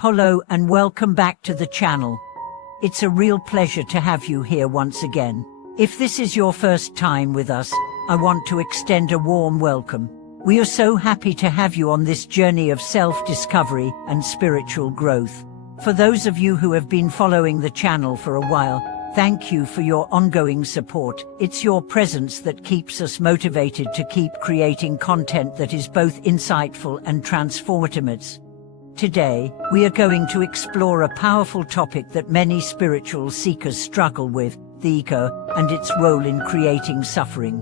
Hello and welcome back to the channel. It's a real pleasure to have you here once again. If this is your first time with us, I want to extend a warm welcome. We are so happy to have you on this journey of self-discovery and spiritual growth. For those of you who have been following the channel for a while, thank you for your ongoing support. It's your presence that keeps us motivated to keep creating content that is both insightful and transformative. Today, we are going to explore a powerful topic that many spiritual seekers struggle with, the ego, and its role in creating suffering.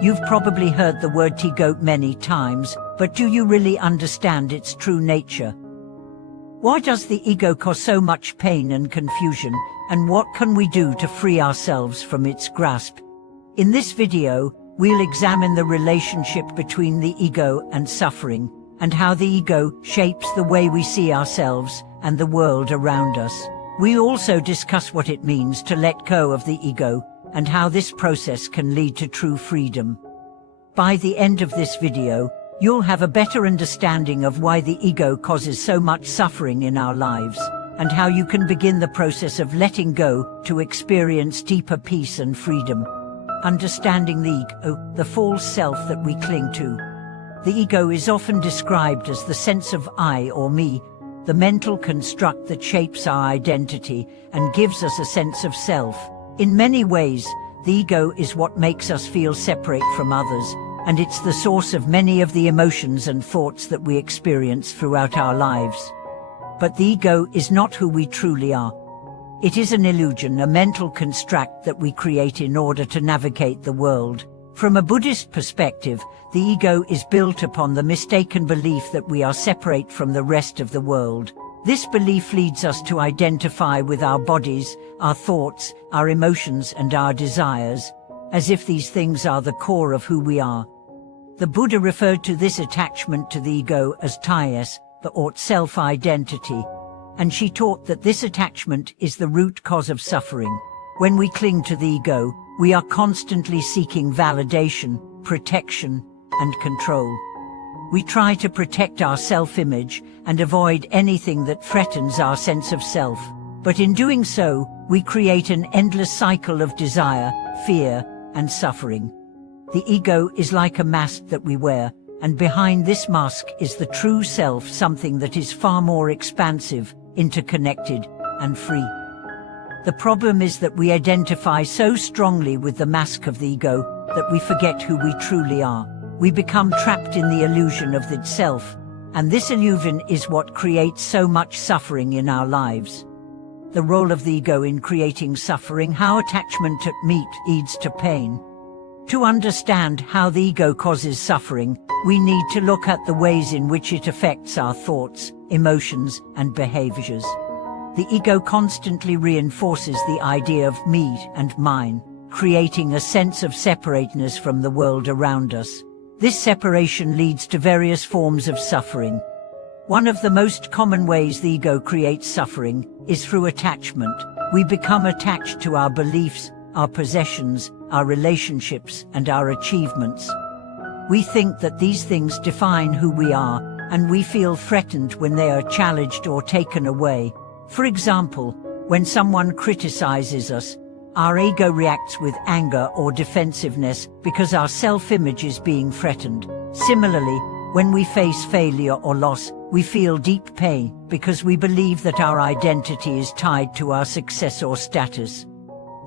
You've probably heard the word ego many times, but do you really understand its true nature? Why does the ego cause so much pain and confusion, and what can we do to free ourselves from its grasp? In this video, we'll examine the relationship between the ego and suffering, and how the ego shapes the way we see ourselves and the world around us. We also discuss what it means to let go of the ego, and how this process can lead to true freedom. By the end of this video, you'll have a better understanding of why the ego causes so much suffering in our lives, and how you can begin the process of letting go to experience deeper peace and freedom. Understanding the ego, the false self that we cling to. The ego is often described as the sense of I or me, the mental construct that shapes our identity and gives us a sense of self. In many ways, the ego is what makes us feel separate from others, and it's the source of many of the emotions and thoughts that we experience throughout our lives. But the ego is not who we truly are. It is an illusion, a mental construct that we create in order to navigate the world. From a Buddhist perspective, the ego is built upon the mistaken belief that we are separate from the rest of the world. This belief leads us to identify with our bodies, our thoughts, our emotions and our desires, as if these things are the core of who we are. The Buddha referred to this attachment to the ego as tayas, or self-identity, and she taught that this attachment is the root cause of suffering. When we cling to the ego, we are constantly seeking validation, protection, and control. We try to protect our self-image and avoid anything that threatens our sense of self. But in doing so, we create an endless cycle of desire, fear, and suffering. The ego is like a mask that we wear, and behind this mask is the true self, something that is far more expansive, interconnected, and free. The problem is that we identify so strongly with the mask of the ego that we forget who we truly are. We become trapped in the illusion of the self, and this illusion is what creates so much suffering in our lives. The role of the ego in creating suffering, how attachment to meat leads to pain. To understand how the ego causes suffering, we need to look at the ways in which it affects our thoughts, emotions, and behaviors. The ego constantly reinforces the idea of me and mine, creating a sense of separateness from the world around us. This separation leads to various forms of suffering. One of the most common ways the ego creates suffering is through attachment. We become attached to our beliefs, our possessions, our relationships, and our achievements. We think that these things define who we are, and we feel threatened when they are challenged or taken away. For example, when someone criticizes us, our ego reacts with anger or defensiveness because our self-image is being threatened. Similarly, when we face failure or loss, we feel deep pain because we believe that our identity is tied to our success or status.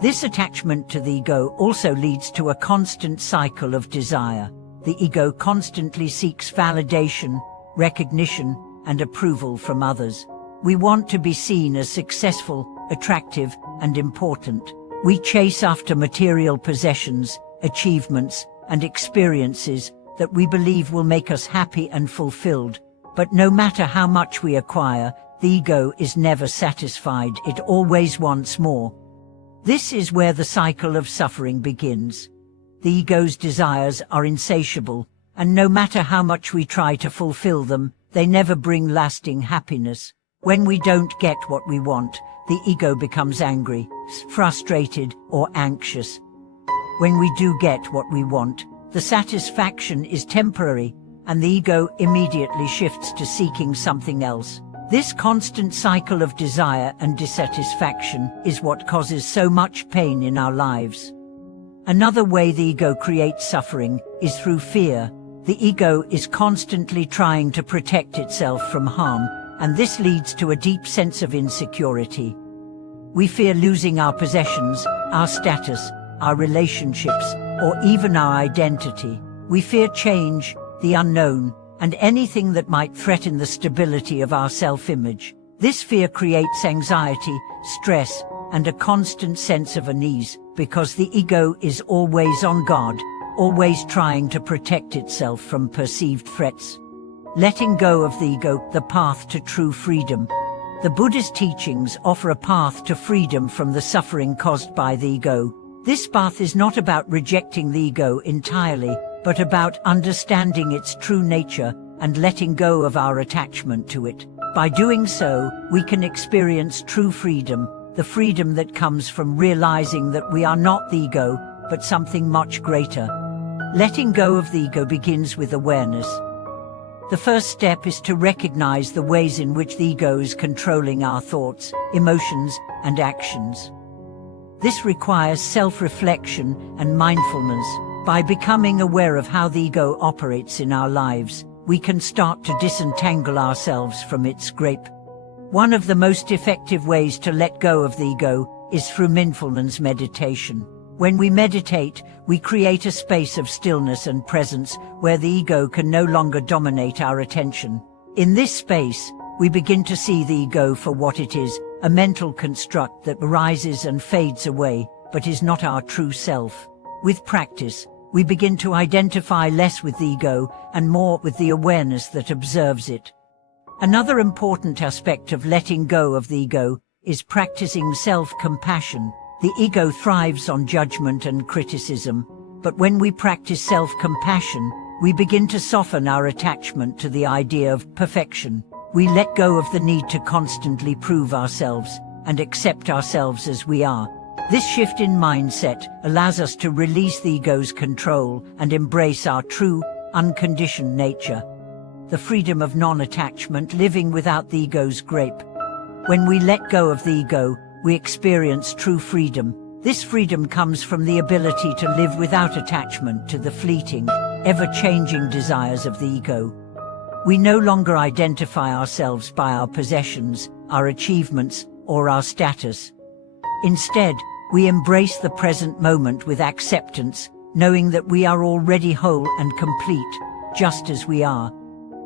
This attachment to the ego also leads to a constant cycle of desire. The ego constantly seeks validation, recognition, and approval from others. We want to be seen as successful, attractive, and important. We chase after material possessions, achievements, and experiences that we believe will make us happy and fulfilled. But no matter how much we acquire, the ego is never satisfied. It always wants more. This is where the cycle of suffering begins. The ego's desires are insatiable, and no matter how much we try to fulfill them, they never bring lasting happiness. When we don't get what we want, the ego becomes angry, frustrated, or anxious. When we do get what we want, the satisfaction is temporary, and the ego immediately shifts to seeking something else. This constant cycle of desire and dissatisfaction is what causes so much pain in our lives. Another way the ego creates suffering is through fear. The ego is constantly trying to protect itself from harm, and this leads to a deep sense of insecurity. We fear losing our possessions, our status, our relationships, or even our identity. We fear change, the unknown, and anything that might threaten the stability of our self-image. This fear creates anxiety, stress, and a constant sense of unease, because the ego is always on guard, always trying to protect itself from perceived threats. Letting go of the ego, the path to true freedom. The Buddhist teachings offer a path to freedom from the suffering caused by the ego. This path is not about rejecting the ego entirely, but about understanding its true nature and letting go of our attachment to it. By doing so, we can experience true freedom, the freedom that comes from realizing that we are not the ego, but something much greater. Letting go of the ego begins with awareness. The first step is to recognize the ways in which the ego is controlling our thoughts, emotions, and actions. This requires self-reflection and mindfulness. By becoming aware of how the ego operates in our lives, we can start to disentangle ourselves from its grip. One of the most effective ways to let go of the ego is through mindfulness meditation. When we meditate, we create a space of stillness and presence where the ego can no longer dominate our attention. In this space, we begin to see the ego for what it is, a mental construct that arises and fades away, but is not our true self. With practice, we begin to identify less with the ego and more with the awareness that observes it. Another important aspect of letting go of the ego is practicing self-compassion. The ego thrives on judgment and criticism, but when we practice self-compassion, we begin to soften our attachment to the idea of perfection. We let go of the need to constantly prove ourselves and accept ourselves as we are. This shift in mindset allows us to release the ego's control and embrace our true, unconditioned nature. The freedom of non-attachment, living without the ego's grip. When we let go of the ego, we experience true freedom. This freedom comes from the ability to live without attachment to the fleeting, ever-changing desires of the ego. We no longer identify ourselves by our possessions, our achievements, or our status. Instead, we embrace the present moment with acceptance, knowing that we are already whole and complete, just as we are.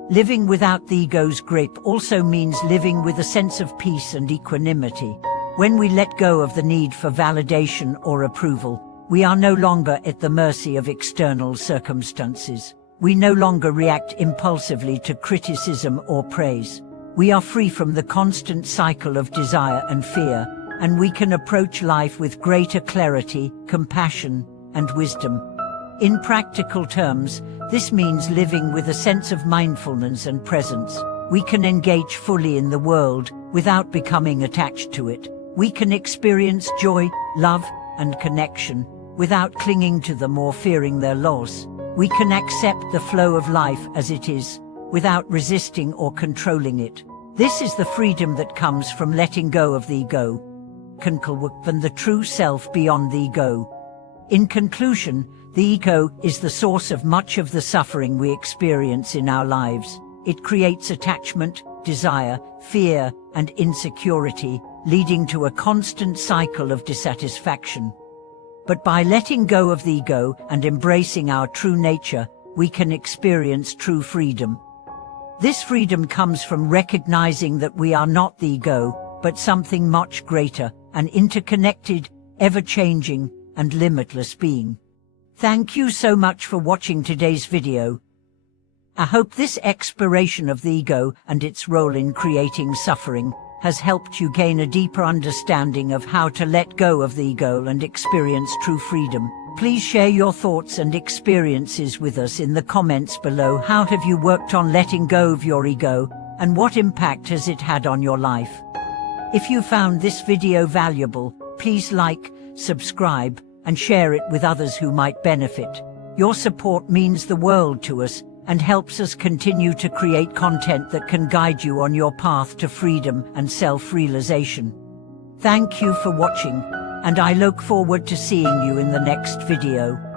Living without the ego's grip also means living with a sense of peace and equanimity. When we let go of the need for validation or approval, we are no longer at the mercy of external circumstances. We no longer react impulsively to criticism or praise. We are free from the constant cycle of desire and fear, and we can approach life with greater clarity, compassion, and wisdom. In practical terms, this means living with a sense of mindfulness and presence. We can engage fully in the world without becoming attached to it. We can experience joy, love, and connection without clinging to them or fearing their loss. We can accept the flow of life as it is, without resisting or controlling it. This is the freedom that comes from letting go of the ego, and the true self beyond the ego. In conclusion, the ego is the source of much of the suffering we experience in our lives. It creates attachment, desire, fear, and insecurity, leading to a constant cycle of dissatisfaction. But by letting go of the ego and embracing our true nature, we can experience true freedom. This freedom comes from recognizing that we are not the ego, but something much greater, an interconnected, ever-changing, and limitless being. Thank you so much for watching today's video. I hope this exploration of the ego and its role in creating suffering has helped you gain a deeper understanding of how to let go of the ego and experience true freedom. Please share your thoughts and experiences with us in the comments below. How have you worked on letting go of your ego, and what impact has it had on your life? If you found this video valuable, please like, subscribe, and share it with others who might benefit. Your support means the world to us, and helps us continue to create content that can guide you on your path to freedom and self-realization. Thank you for watching, and I look forward to seeing you in the next video.